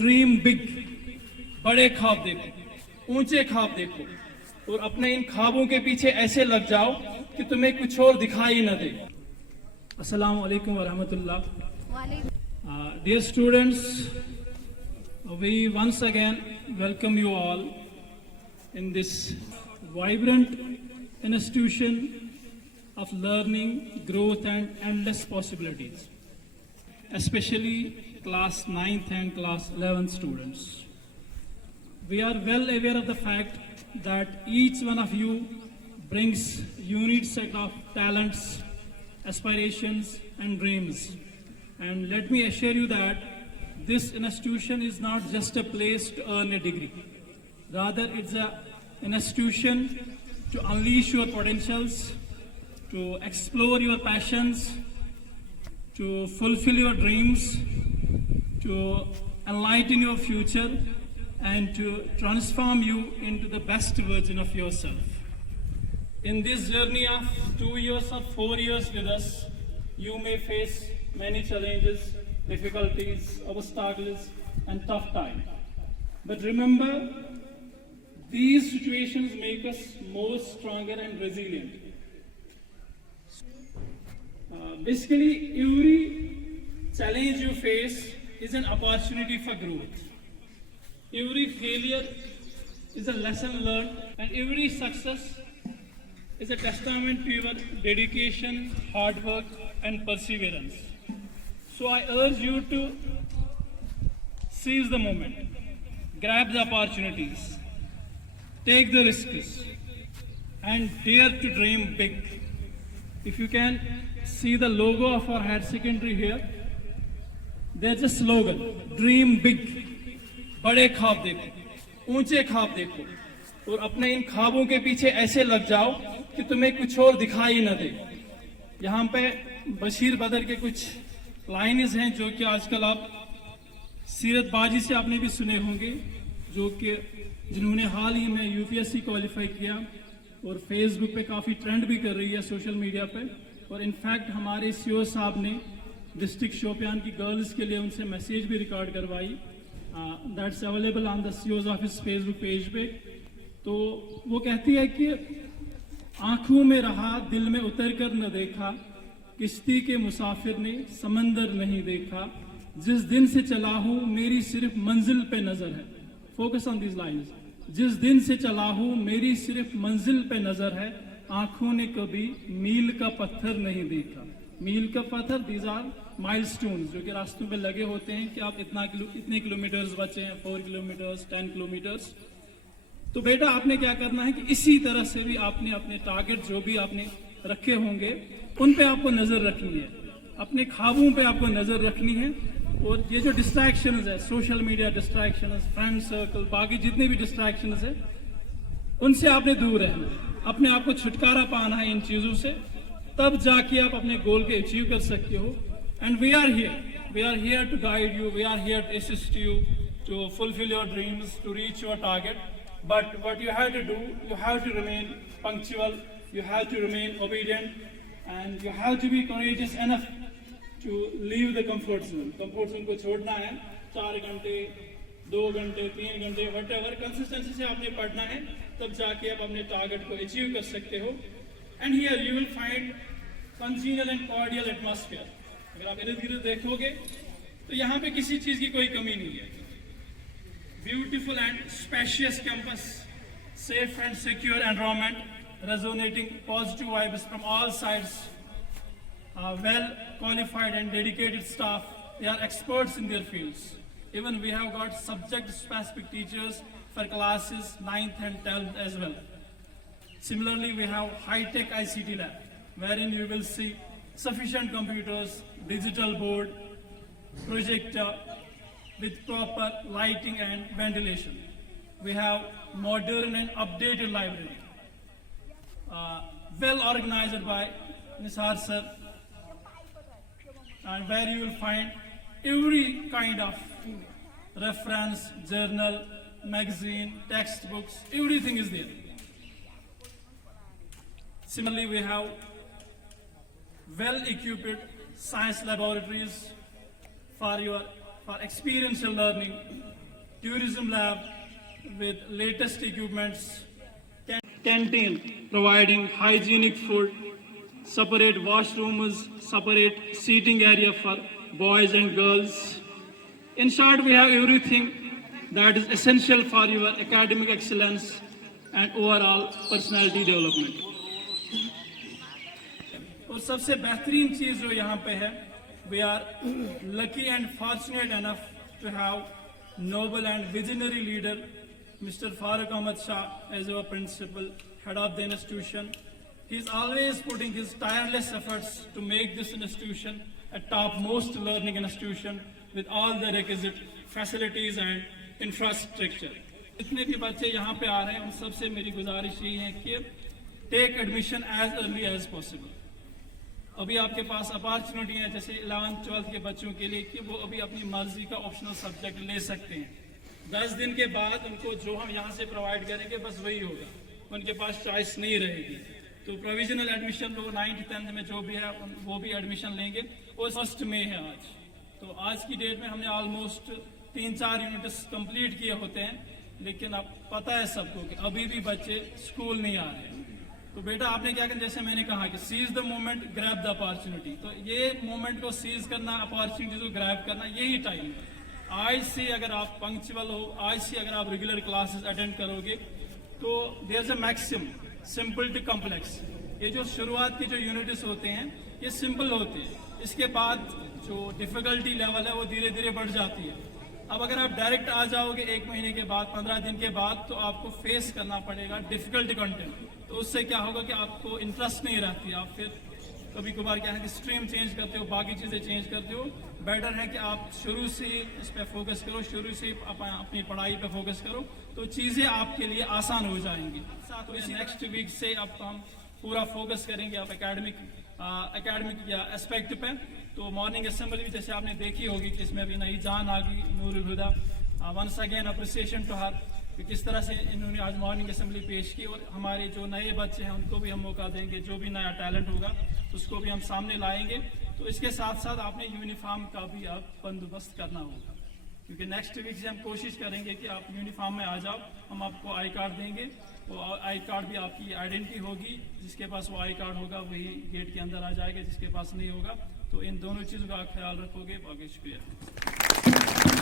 Dream big, बड़े ख्वाब देखो, ऊंचे ख्वाब देखो और अपने इन ख्वाबों के पीछे ऐसे लग जाओ कि तुम्हें कुछ और दिखाई न दे। अस्सलाम वालेकुम व रहमतुल्लाह। Dear students, we once again welcome you all in this vibrant institution of learning, growth and endless possibilities, especially class 9th and class 11th students. We are well aware of the fact that each one of you brings unique set of talents, aspirations and dreams. And let me assure you that this institution is not just a place to earn a degree. Rather, it's an institution to unleash your potentials, to explore your passions, to fulfill your dreams, to enlighten your future, and to transform you into the best version of yourself. In this journey of 2 years or 4 years with us, you may face many challenges, difficulties, obstacles, and tough times. But remember, these situations make us more stronger and resilient. Basically, every challenge you face is an opportunity for growth. Every failure is a lesson learned, and every success is a testament to your dedication, hard work, and perseverance. So I urge you to seize the moment, grab the opportunities, take the risks, and dare to dream big. If you can see the logo of our higher secondary here, there's a slogan, dream big, बड़े ख्वाब देखो, ऊंचे ख्वाब देखो और अपने इन ख्वाबों के पीछे ऐसे लग जाओ कि तुम्हें कुछ और दिखाई न दे। यहाँ पे बशीर बदर के कुछ लाइन्स हैं जो कि आजकल आप सीरत बाजी से आपने भी सुने होंगे, जो कि जिन्होंने हाल ही में यूपीएससी क्वालिफाई किया और फेसबुक पे काफ़ी ट्रेंड भी कर रही है सोशल मीडिया पे। और इनफैक्ट हमारे सीओ साहब ने डिस्ट्रिक्ट शोपियान की गर्ल्स के लिए उनसे मैसेज भी रिकॉर्ड करवाई, that's available on the COs office Facebook page पे। तो वो कहती है कि आंखों में रहा दिल में उतर कर न देखा, किश्ती के मुसाफिर ने समंदर नहीं देखा, जिस दिन से चला हूँ मेरी सिर्फ मंजिल पे नजर है। फोकस ऑन दिस लाइन्स, जिस दिन से चला हूँ मेरी सिर्फ मंजिल पे नजर है, आंखों ने कभी मील का पत्थर नहीं देखा। मील का पत्थर, दीज आर माइलस्टोन्स जो कि रास्तों पे लगे होते हैं कि आप इतने किलोमीटर्स बचे हैं, 4 किलोमीटर्स, 10 किलोमीटर्स। तो बेटा आपने क्या करना है कि इसी तरह से भी आपने अपने टारगेट जो भी आपने रखे होंगे उन पे आपको नजर रखनी है, अपने ख्वाबों पे आपको नजर रखनी है। और ये जो डिस्ट्रैक्शंस है, social media distractions, friend circle, बाकी जितने भी डिस्ट्रैक्शंस है, उनसे आपने दूर रहना है, अपने आप को छुटकारा पाना है इन चीजों से, तब जाके आप अपने गोल को अचीव कर सकते हो। And we are here to guide you, we are here to assist you to fulfil your dreams, to reach your target. But what you have to do, you have to remain punctual, you have to remain obedient, and you have to be courageous enough to leave the comfort zone. Comfort zone को छोड़ना है, 4 घंटे, 2 घंटे, 3 घंटे, whatever, consistency से आपने पढ़ना है, तब जाके आप अपने टारगेट को अचीव कर सकते हो। And here you will find congenial and cordial atmosphere. अगर आप इर्द गिर्द देखोगे तो यहाँ पे किसी चीज की कोई कमी नहीं है। Beautiful and spacious campus, safe and secure environment, resonating positive vibes from all sides, well qualified and dedicated staff. They are experts in their fields. Even we have got subject specific teachers for classes 9th and 12th as well. Similarly, we have high-tech ICT lab, wherein you will see sufficient computers, digital board, projector, with proper lighting and ventilation. We have modern and updated library, well organized by Nisar sir, and where you will find every kind of reference, journal, magazine, textbooks, everything is there. Similarly, we have well-equipped science laboratories for your for experiential learning, tourism lab with latest equipments, canteen providing hygienic food, separate washrooms, separate seating area for boys and girls. In short, we have everything that is essential for your academic excellence and overall personality development. और सबसे बेहतरीन चीज़ जो यहाँ पे है, we are lucky and fortunate enough to have noble and visionary leader, Mr. Farooq Ahmad Shah, as our principal, head of the institution. He is always putting his tireless efforts to make this institution a topmost learning institution with all the requisite facilities and infrastructure. जितने भी बच्चे यहाँ पे आ रहे हैं उन सबसे मेरी गुजारिश यही है कि take admission as early as possible. अभी आपके पास अपॉर्चुनिटी है जैसे 11th 12th के बच्चों के लिए कि वो अभी अपनी मर्जी का ऑप्शनल सब्जेक्ट ले सकते हैं. 10 दिन के बाद उनको जो हम यहाँ से प्रोवाइड करेंगे बस वही होगा, उनके पास चॉइस नहीं रहेगी. तो प्रोविजनल एडमिशन लोग 9th 10th में जो भी है वो भी एडमिशन लेंगे. वो 1 मई है आज. तो आज की डेट में हमने ऑलमोस्ट 3-4 यूनिट्स कंप्लीट किए होते हैं, लेकिन अब पता है सबको कि अभी भी बच्चे स्कूल नहीं आ रहे हैं. तो बेटा आपने क्या करना, जैसे मैंने कहा कि seize the moment, grab the opportunity. तो ये मोमेंट को सीज करना, अपॉर्चुनिटी को ग्रैब करना, यही टाइम है. आज से अगर आप पंक्चुअल हो, आज से अगर आप रेगुलर क्लासेस अटेंड करोगे तो there is a maximum simple to complex. ये जो शुरुआत के जो यूनिट्स होते हैं ये सिंपल होते हैं, इसके बाद जो डिफिकल्टी लेवल है वो धीरे धीरे बढ़ जाती है. अब अगर आप डायरेक्ट आ जाओगे 1 महीने के बाद, 15 दिन के बाद, तो आपको फेस करना पड़ेगा डिफिकल्ट कंटेंट. तो उससे क्या होगा कि आपको इंटरेस्ट नहीं रहती, आप फिर कभी कभार क्या है कि स्ट्रीम चेंज करते हो, बाकी चीज़ें चेंज करते हो. बेटर है कि आप शुरू से इस पर फोकस करो, शुरू से अपनी पढ़ाई पे फोकस करो, तो चीज़ें आपके लिए आसान हो जाएंगी. तो इसी नेक्स्ट वीक से अब हम पूरा फोकस करेंगे आप एकेडमिक या एस्पेक्ट पे. तो मॉर्निंग असेंबली भी जैसे आपने देखी होगी कि इसमें अभी नई जान आ गई, Nurul Huda. Once again appreciation to her कि किस तरह से इन्होंने आज मॉर्निंग असेंबली पेश की. और हमारे जो नए बच्चे हैं उनको भी हम मौका देंगे, जो भी नया टैलेंट होगा उसको भी हम सामने लाएंगे. तो इसके साथ साथ आपने यूनिफॉर्म का भी आप बंदोबस्त करना होगा, क्योंकि नेक्स्ट वीक से हम कोशिश करेंगे कि आप यूनिफॉर्म में आ जाओ. हम आपको आई कार्ड देंगे, वो आई कार्ड भी आपकी आइडेंटिटी होगी. जिसके पास वो आई कार्ड होगा वही गेट के अंदर आ जाएगा, जिसके पास नहीं होगा. तो इन दोनों चीज़ों का ख्याल रखोगे. बाकी शुक्रिया.